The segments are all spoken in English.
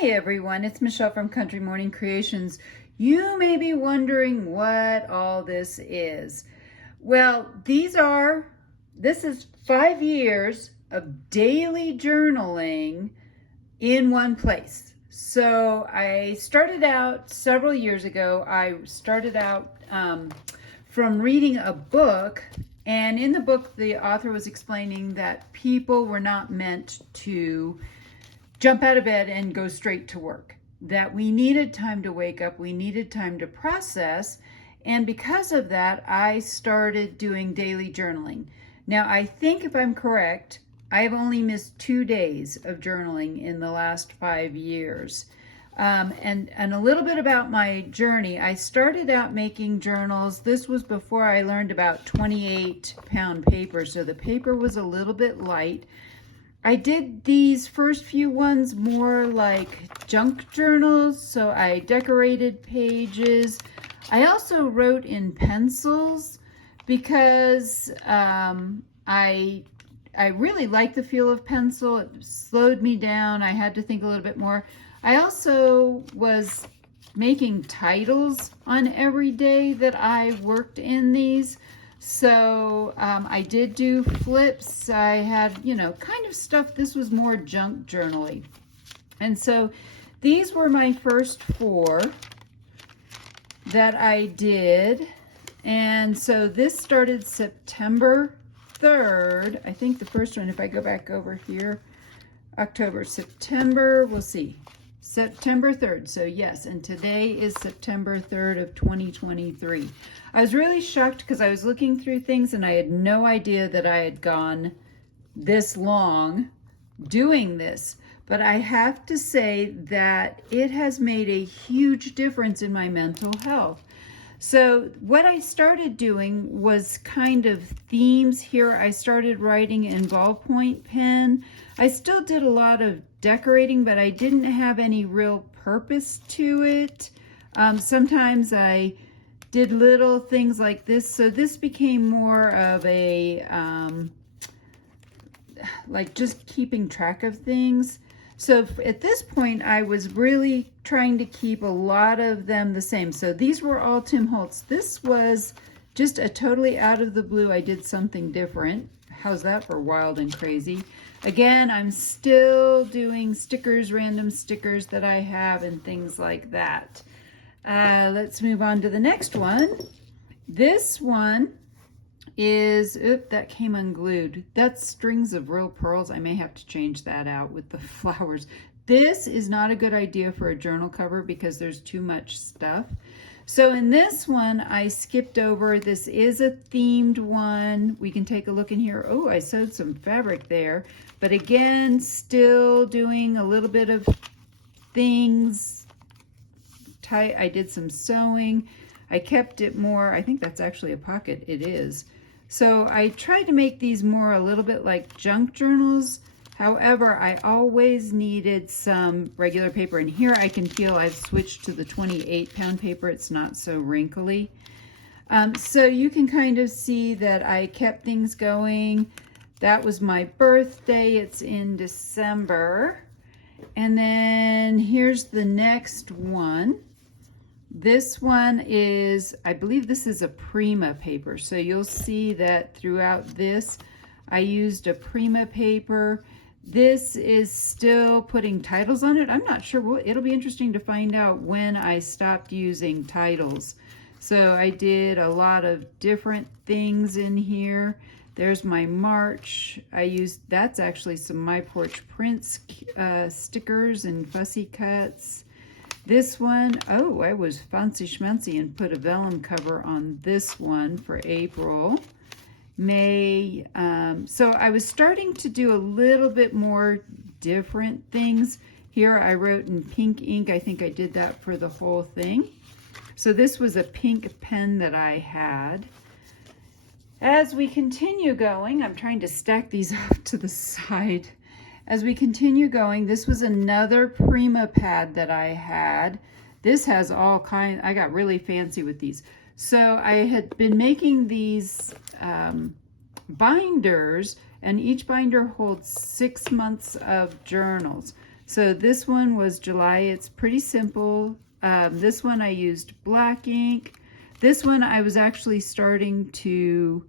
Hi everyone, it's Michelle from Country Morning Creations. You may be wondering what all this is. Well, this is 5 years of daily journaling in one place. So I started out several years ago. I started out from reading a book, and in the book the author was explaining that people were not meant to jump out of bed and go straight to work, that we needed time to wake up, we needed time to process, and because of that, I started doing daily journaling. Now, I think if I'm correct, I have only missed 2 days of journaling in the last 5 years. And a little bit about my journey. I started out making journals. This was before I learned about 28-pound paper, so the paper was a little bit light. I did these first few ones more like junk journals, so I decorated pages. I also wrote in pencils because I really like the feel of pencil. It slowed me down. I had to think a little bit more. I also was making titles on every day that I worked in these. So I did do flips. I had, kind of stuff. This was more junk journaling. And so these were my first 4 that I did. And so this started September 3rd. I think the first one, if I go back over here, October, September, we'll see. September 3rd. So yes, and today is September 3rd of 2023. I was really shocked because I was looking through things and I had no idea that I had gone this long doing this. But I have to say that it has made a huge difference in my mental health. So what I started doing was kind of themes here. I started writing in ballpoint pen. I still did a lot of decorating, but I didn't have any real purpose to it. Sometimes I did little things like this. So this became more of a, like just keeping track of things. So at this point, I was really trying to keep a lot of them the same. So these were all Tim Holtz. This was just a totally out of the blue. I did something different. How's that for wild and crazy? Again, I'm still doing stickers, random stickers that I have and things like that. Let's move on to the next one. This one is, that came unglued. That's strings of real pearls. I may have to change that out with the flowers. This is not a good idea for a journal cover because there's too much stuff. So in this one, I skipped over. This is a themed one. We can take a look in here. Oh, I sewed some fabric there. But again, still doing a little bit of things. I did some sewing. I kept it more, I think that's actually a pocket. It is. So I tried to make these more a little bit like junk journals. However, I always needed some regular paper. And here I can feel I've switched to the 28-pound paper. It's not so wrinkly. So you can kind of see that I kept things going. That was my birthday. It's in December. And then here's the next one. This one is, I believe this is a Prima paper. So you'll see that throughout this, I used a Prima paper. This is still putting titles on it. I'm not sure. Well, it'll be interesting to find out when I stopped using titles. So I did a lot of different things in here. There's my March. I used, that's actually some My Porch Prints stickers and fussy cuts. This one, oh, I was fancy schmancy and put a vellum cover on this one for April. May, so I was starting to do a little bit more different things. Here I wrote in pink ink. I think I did that for the whole thing. So this was a pink pen that I had. As we continue going, I'm trying to stack these off to the side. As we continue going, this was another Prima pad that I had. This has all kinds, I got really fancy with these. So I had been making these binders, and each binder holds 6 months of journals. So this one was July. It's pretty simple. This one I used black ink. This one I was actually starting to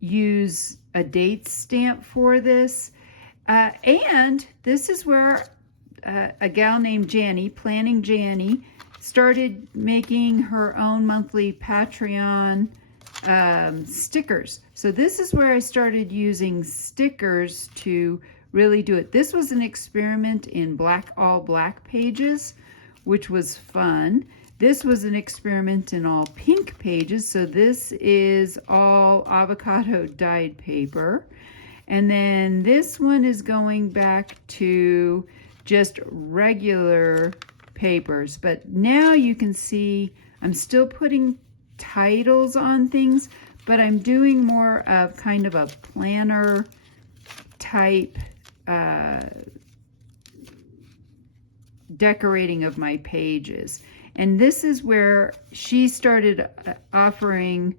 use a date stamp for this. And this is where a gal named Janny, Planning Janny, started making her own monthly Patreon stickers. So this is where I started using stickers to really do it. This was an experiment in all black pages, which was fun. This was an experiment in all pink pages. So this is all avocado dyed paper. And then this one is going back to just regular papers. But now you can see I'm still putting titles on things, but I'm doing more of kind of a planner type decorating of my pages. And this is where she started offering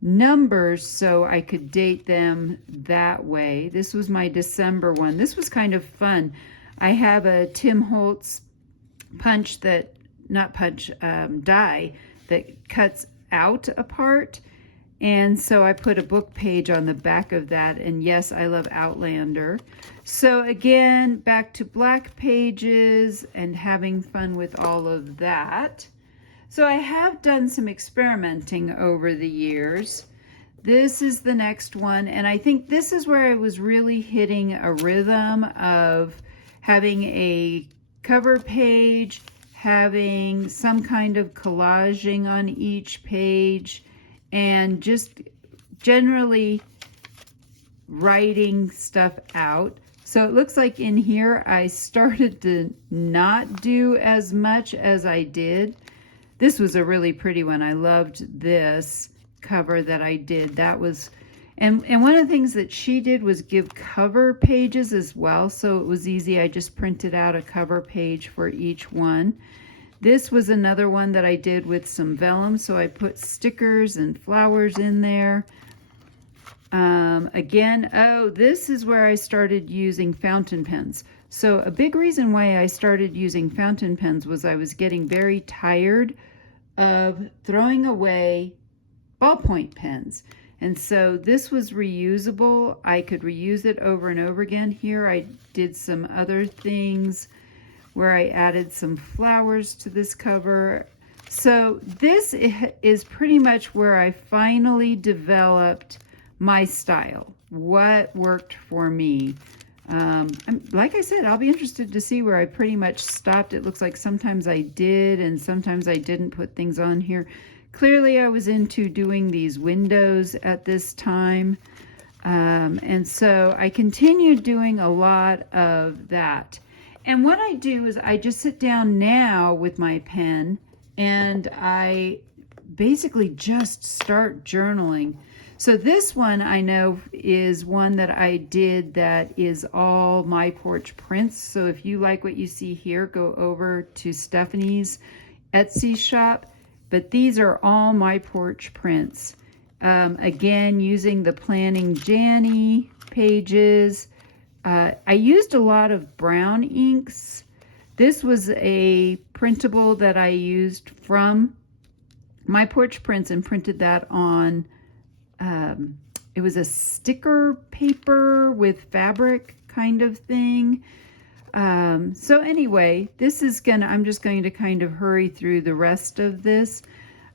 numbers so I could date them that way. This was my December one. This was kind of fun. I have a Tim Holtz die that cuts out a part. And so I put a book page on the back of that. And yes, I love Outlander. So again, back to black pages and having fun with all of that. So I have done some experimenting over the years. This is the next one. And I think this is where I was really hitting a rhythm of having a cover page, having some kind of collaging on each page, and just generally writing stuff out. So it looks like in here I started to not do as much as I did. This was a really pretty one. I loved this cover that I did. That was, and one of the things that she did was give cover pages as well. So it was easy. I just printed out a cover page for each one. This was another one that I did with some vellum. So I put stickers and flowers in there. Again, this is where I started using fountain pens. So a big reason why I started using fountain pens was I was getting very tired of throwing away ballpoint pens. And so this was reusable. I could reuse it over and over again. Here I did some other things where I added some flowers to this cover. So this is pretty much where I finally developed my style, what worked for me. Like I said, I'll be interested to see where I pretty much stopped. It looks like sometimes I did and sometimes I didn't put things on here. Clearly I was into doing these windows at this time. And so I continued doing a lot of that. And what I do is I just sit down now with my pen and I basically just start journaling. So this one I know is one that I did that is all My Porch prints. So if you like what you see here, go over to Stephanie's Etsy shop. But these are all My Porch prints. Again, using the Planning Janny pages. I used a lot of brown inks. This was a printable that I used from My Porch Prints and printed that on, it was a sticker paper with fabric kind of thing. So anyway, I'm just going to kind of hurry through the rest of this.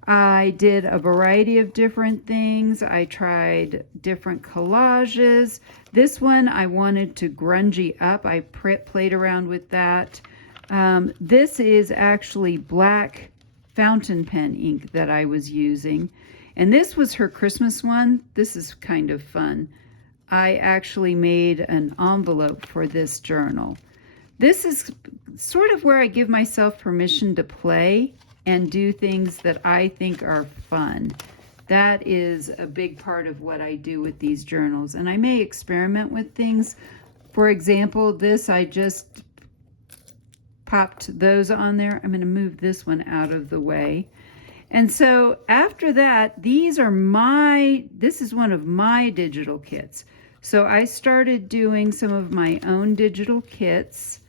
I did a variety of different things. I tried different collages. This one I wanted to grungy up. I played around with that. This is actually black fountain pen ink that I was using. And this was her Christmas one. This is kind of fun. I actually made an envelope for this journal. This is sort of where I give myself permission to play and do things that I think are fun. That is a big part of what I do with these journals. And I may experiment with things. For example, this, I just popped those on there. I'm going to move this one out of the way. And so after that, this is one of my digital kits. So I started doing some of my own digital kits,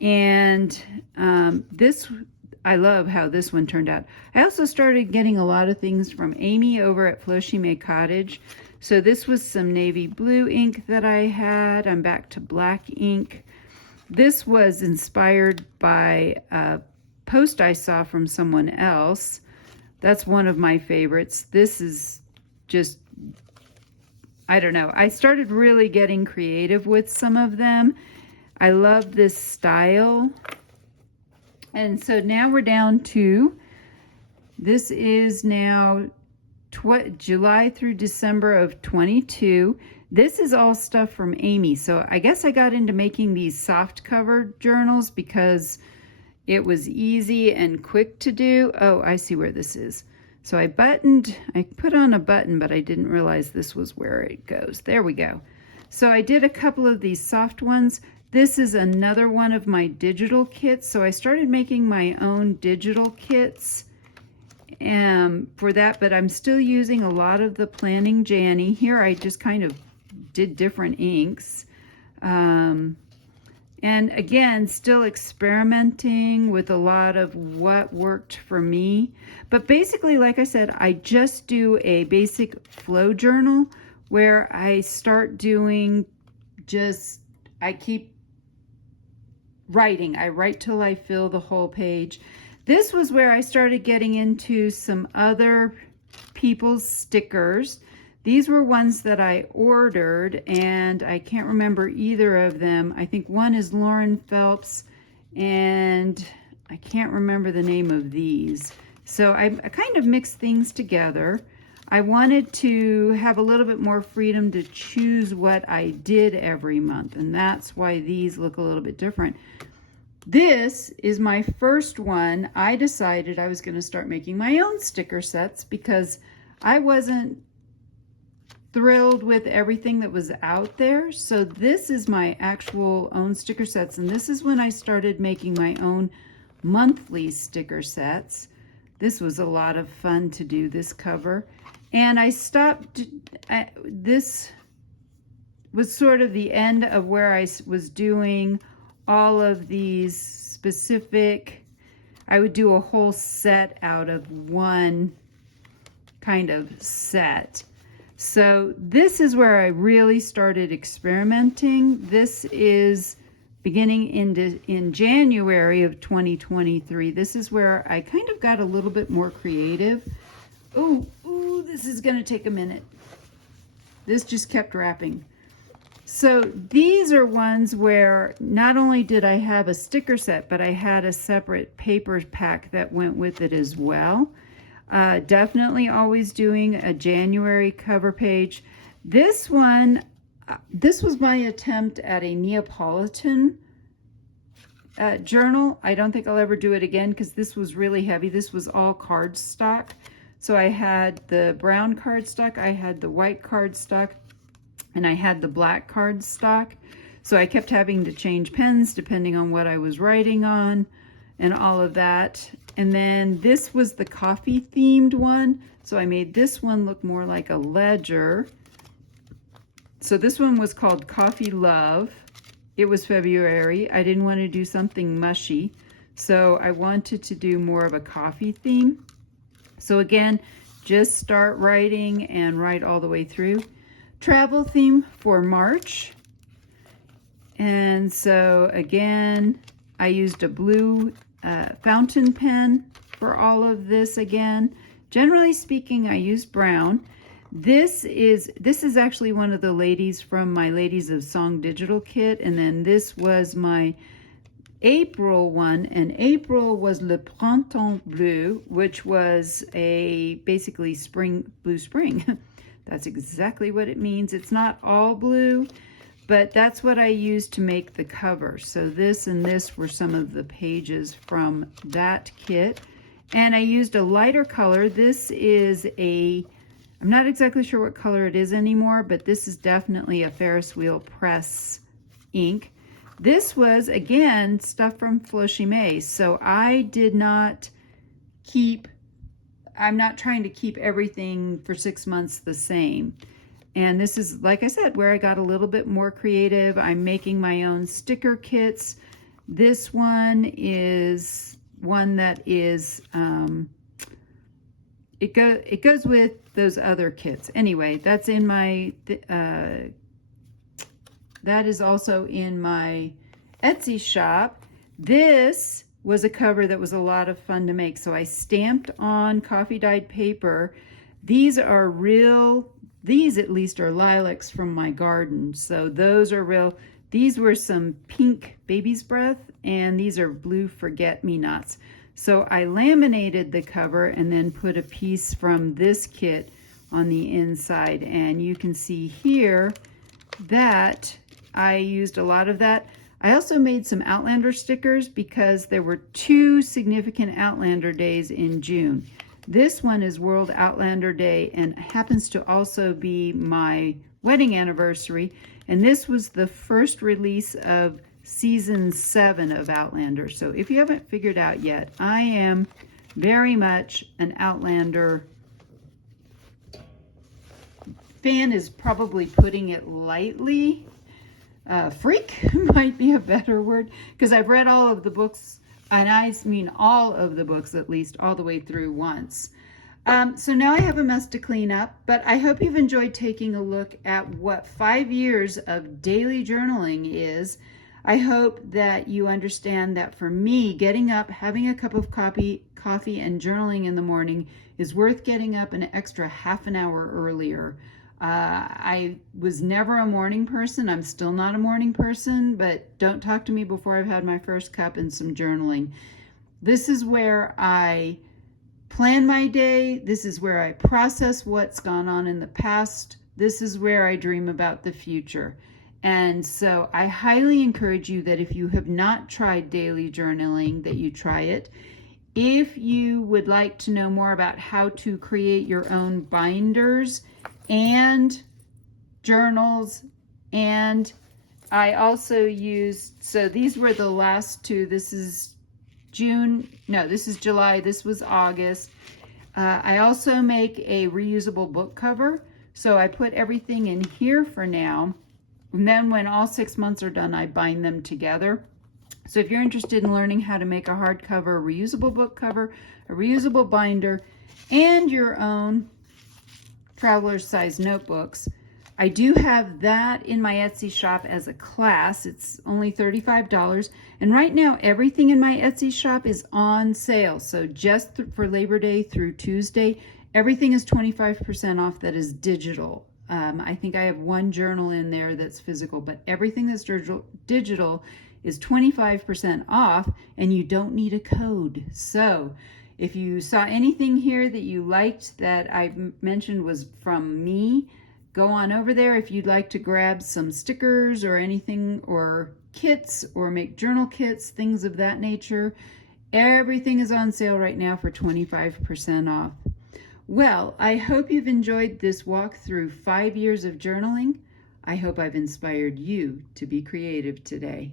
and I love how this one turned out. I also started getting a lot of things from Amy over at Floshime Cottage. So this was some navy blue ink that I had. I'm back to black ink. This was inspired by a post I saw from someone else. That's one of my favorites. This is just, I don't know. I started really getting creative with some of them. I love this style. And so now we're down to, this is now July through December of 22. This is all stuff from Amy. So I guess I got into making these soft cover journals because it was easy and quick to do. Oh, I see where this is. So I put on a button, but I didn't realize this was where it goes. There we go. So I did a couple of these soft ones. This is another one of my digital kits. So I started making my own digital kits for that, but I'm still using a lot of the Planning Janny. Here I just kind of did different inks. And again, still experimenting with a lot of what worked for me. But basically, like I said, I just do a basic flow journal where I start doing I keep writing. I write till I fill the whole page. This was where I started getting into some other people's stickers. These were ones that I ordered, and I can't remember either of them. I think one is Lauren Phelps, and I can't remember the name of these. So I kind of mixed things together. I wanted to have a little bit more freedom to choose what I did every month, and that's why these look a little bit different. This is my first one. I decided I was going to start making my own sticker sets because I wasn't thrilled with everything that was out there. So this is my actual own sticker sets, and this is when I started making my own monthly sticker sets. This was a lot of fun to do, this cover. And I stopped, this was sort of the end of where I was doing all of these specific, I would do a whole set out of one kind of set. So this is where I really started experimenting. This is beginning in January of 2023. This is where I kind of got a little bit more creative. Oh, this is gonna take a minute. This just kept wrapping. So these are ones where not only did I have a sticker set, but I had a separate paper pack that went with it as well. Definitely always doing a January cover page. This one, this was my attempt at a Neapolitan journal. I don't think I'll ever do it again because this was really heavy. This was all cardstock. So I had the brown cardstock, I had the white cardstock, and I had the black cardstock. So I kept having to change pens depending on what I was writing on and all of that. And then this was the coffee themed one. So I made this one look more like a ledger. So this one was called Coffee Love. It was February. I didn't want to do something mushy, so I wanted to do more of a coffee theme. So again, just start writing and write all the way through. Travel theme for March. And so again, I used a blue fountain pen for all of this again. Generally speaking, I used brown. This is actually one of the ladies from my Ladies of Song digital kit, and then this was my April one, and April was Le Printemps Bleu, which was a basically blue spring. That's exactly what it means. It's not all blue, but that's what I used to make the cover. So this and this were some of the pages from that kit. And I used a lighter color. This is I'm not exactly sure what color it is anymore, but this is definitely a Ferris wheel press ink. This was, again, stuff from Floshime. So I did not I'm not trying to keep everything for 6 months the same. And this is, like I said, where I got a little bit more creative. I'm making my own sticker kits. This one is one that is, it goes with those other kits. Anyway, that's in my, that is also in my Etsy shop. This was a cover that was a lot of fun to make. So I stamped on coffee dyed paper. These are real, these at least are lilacs from my garden. So those are real. These were some pink baby's breath, and these are blue forget-me-nots. So I laminated the cover and then put a piece from this kit on the inside. And you can see here that I used a lot of that. I also made some Outlander stickers because there were 2 significant Outlander days in June. This one is World Outlander Day and happens to also be my wedding anniversary. And this was the first release of season 7 of Outlander. So if you haven't figured out yet, I am very much an Outlander fan, is probably putting it lightly. Freak might be a better word, because I've read all of the books, and I mean all of the books at least, all the way through once. So now I have a mess to clean up, but I hope you've enjoyed taking a look at what 5 years of daily journaling is. I hope that you understand that for me, getting up, having a cup of coffee, and journaling in the morning is worth getting up an extra half an hour earlier. I was never a morning person. I'm still not a morning person, but don't talk to me before I've had my first cup and some journaling. This is where I plan my day. This is where I process what's gone on in the past. This is where I dream about the future. And so I highly encourage you that if you have not tried daily journaling, that you try it. If you would like to know more about how to create your own binders and journals, and I also used, so these were the last 2. This is June, no, this is July, this was August. I also make a reusable book cover, so I put everything in here for now, and then when all 6 months are done, I bind them together. So if you're interested in learning how to make a hardcover reusable book cover, a reusable binder, and your own traveler's size notebooks, I do have that in my Etsy shop as a class. It's only $35, and right now everything in my Etsy shop is on sale. So just for Labor Day through Tuesday, everything is 25% off that is digital. I think I have one journal in there that's physical, but everything that's digital is 25% off, and you don't need a code. So if you saw anything here that you liked that I mentioned was from me, go on over there. If you'd like to grab some stickers or anything, or kits, or make journal kits, things of that nature, everything is on sale right now for 25% off. Well, I hope you've enjoyed this walk through 5 years of journaling. I hope I've inspired you to be creative today.